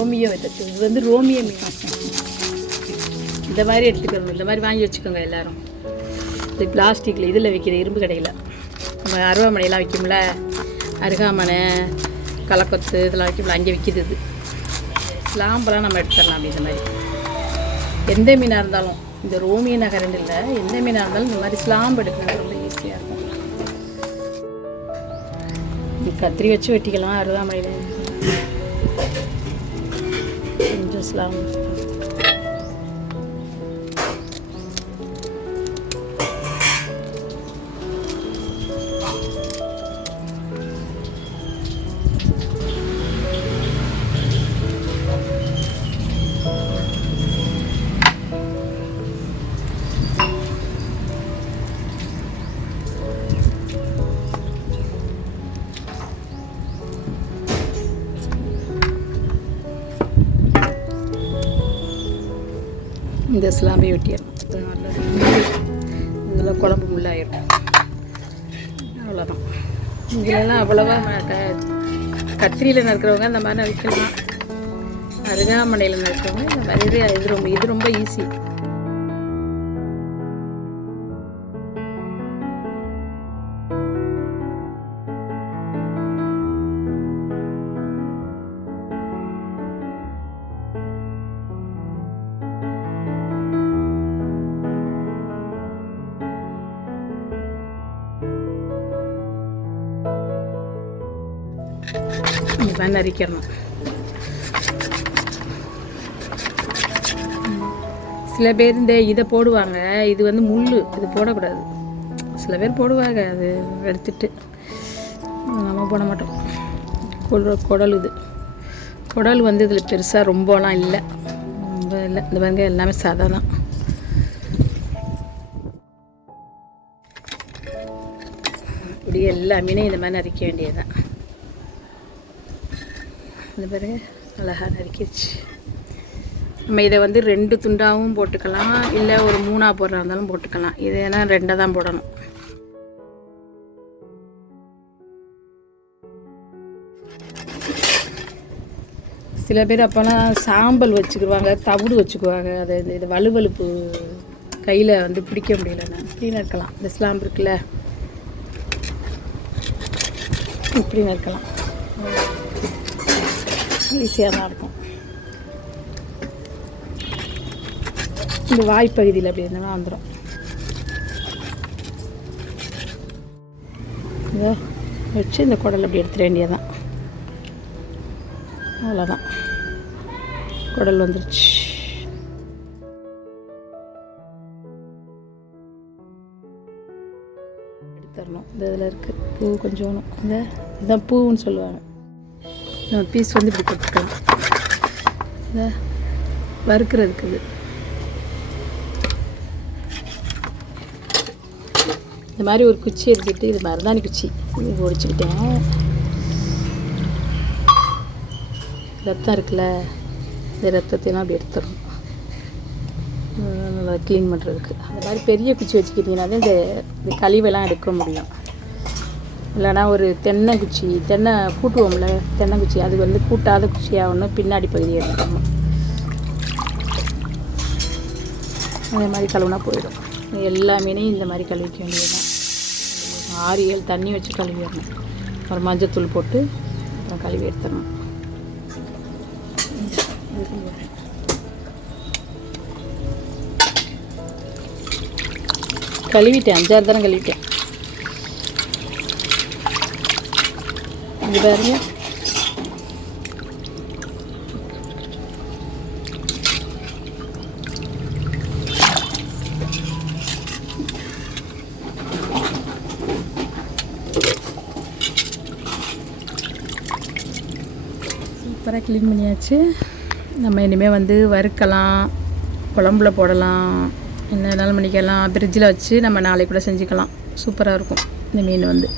Romeo இது வந்து Romeo மீன். இந்த மாதிரி எடுத்துக்கணும், இந்த மாதிரி வாங்கி வச்சுக்கோங்க எல்லோரும். இது பிளாஸ்டிக்கில் இதில் விற்கிற இரும்பு கடையில் நம்ம அருவாமனையெல்லாம் விற்கும்ல, அருகாமனை களைக்கொத்து இதெல்லாம் வைக்கும்ல, அங்கே விற்கிது. இது ஸ்லாம்பெல்லாம் நம்ம எடுத்துடலாம். அப்படி இந்த மாதிரி எந்த மீனாக இருந்தாலும், இந்த ரோமியோ நகரன் இல்லை, எந்த மீனாக இருந்தாலும் இந்த மாதிரி ஸ்லாம்பு எடுக்கிறது ரொம்ப ஈஸியாக இருக்கும். கத்திரி வச்சு வெட்டிக்கலாம். அருகாமனையில் கொஞ்சம் ஸ்லாம்பு இந்த ஸ்லாம்பை வெட்டிடணும். இதில் குழம்பு முள்ளாயிடும். அவ்வளோதான். இதிலலாம் அவ்வளோவா கத்திரியில் நறுக்கிறவங்க இந்த மாதிரி நறுக்கலாம், அருகாமனையில் நறுக்கிறவங்க இந்த மாதிரி. இது ரொம்ப ஈஸி. இந்த மாதிரி நறுக்கிடணும். சில பேர் இந்த இதை போடுவாங்க, இது வந்து முள், இது போடக்கூடாது. சில பேர் போடுவாங்க, அது எடுத்துட்டு நம்ம போட மாட்டோம். குடல், இது குடல் வந்து இதில் பெருசாக ரொம்பலாம் இல்லை, ரொம்ப இல்லை. இந்த பாருங்க எல்லாமே சாதா தான். இப்படி எல்லா மீனையும் இந்த மாதிரி நறுக்க வேண்டியது தான். இந்த பாருங்க அழகாக நறுக்கிடுச்சு. நம்ம இதை வந்து 2 துண்டாகவும் போட்டுக்கலாம், இல்லை ஒரு 3ஆக போடுறா இருந்தாலும் போட்டுக்கலாம். இது ஏன்னா 2 தான் போடணும். சில பேர் அப்போலாம் சாம்பல் வச்சுக்குவாங்க, தவிடு வச்சுக்குவாங்க. அதை இது வலுவலுப்பு கையில் வந்து பிடிக்க முடியலன்னா இப்படி நறுக்கலாம். இந்த ஸ்லாம்பு இருக்குல்ல, இப்படி நறுக்கலாம். ஈஸியாக தான் இருக்கும். இந்த வாய்ப்பகுதியில் அப்படி இருந்தாலும் வந்துடும். இதை வச்சு இந்த குடல் அப்படி எடுத்துட வேண்டியதான். அவ்வளோதான், குடல் வந்துருச்சு. எடுத்துடணும். இந்த இதில் இருக்குது பூ கொஞ்சோணும். இதுதான் பூவுன்னு சொல்லுவாங்க. நம்ம பீஸ் வந்து இப்படி போட்டுக்கலாம். இந்த வறுக்கிறதுக்கு இது இந்த மாதிரி ஒரு குச்சி எடுத்துக்கிட்டு, இது மருதாணி குச்சி, இது ஒடிச்சுக்கிட்டேன். ரத்தம் இருக்குல்ல, இந்த ரத்தத்தையெல்லாம் அப்படி எடுத்துடணும், நல்லா க்ளீன் பண்ணுறதுக்கு. அந்த மாதிரி பெரிய குச்சி வச்சுக்கிட்டிங்கன்னா தான் இந்த கழிவெல்லாம் எடுக்க முடியும். இல்லைனா ஒரு தென்னை குச்சி, தென்னை கூட்டுவோம்ல, தென்னை குச்சி, அது வந்து கூட்டாத குச்சியாக ஒன்று பின்னாடி பகுதியை எடுத்துக்கணும். அதே மாதிரி கழுவுனா போயிடும். எல்லா மீனையும் இந்த மாதிரி கழுவிக்க வேண்டியதுதான். 6-7 தண்ணி வச்சு கழுவிடணும். ஒரு மஞ்சத்தூள் போட்டு அப்புறம் கழுவி எடுத்துடணும். கழுவிட்டேன், 5-6 தரம் கழுவிட்டேன். இது பாருங்க, சூப்பராக க்ளீன் பண்ணியாச்சு. நம்ம இனிமேல் வந்து வறுக்கலாம், குழம்புல போடலாம், என்ன வேணாலும் பண்ணிக்கலாம். ஃப்ரிட்ஜில் வச்சு நம்ம நாளைக்கு கூட செஞ்சுக்கலாம். சூப்பராக இருக்கும் இந்த மீன் வந்து.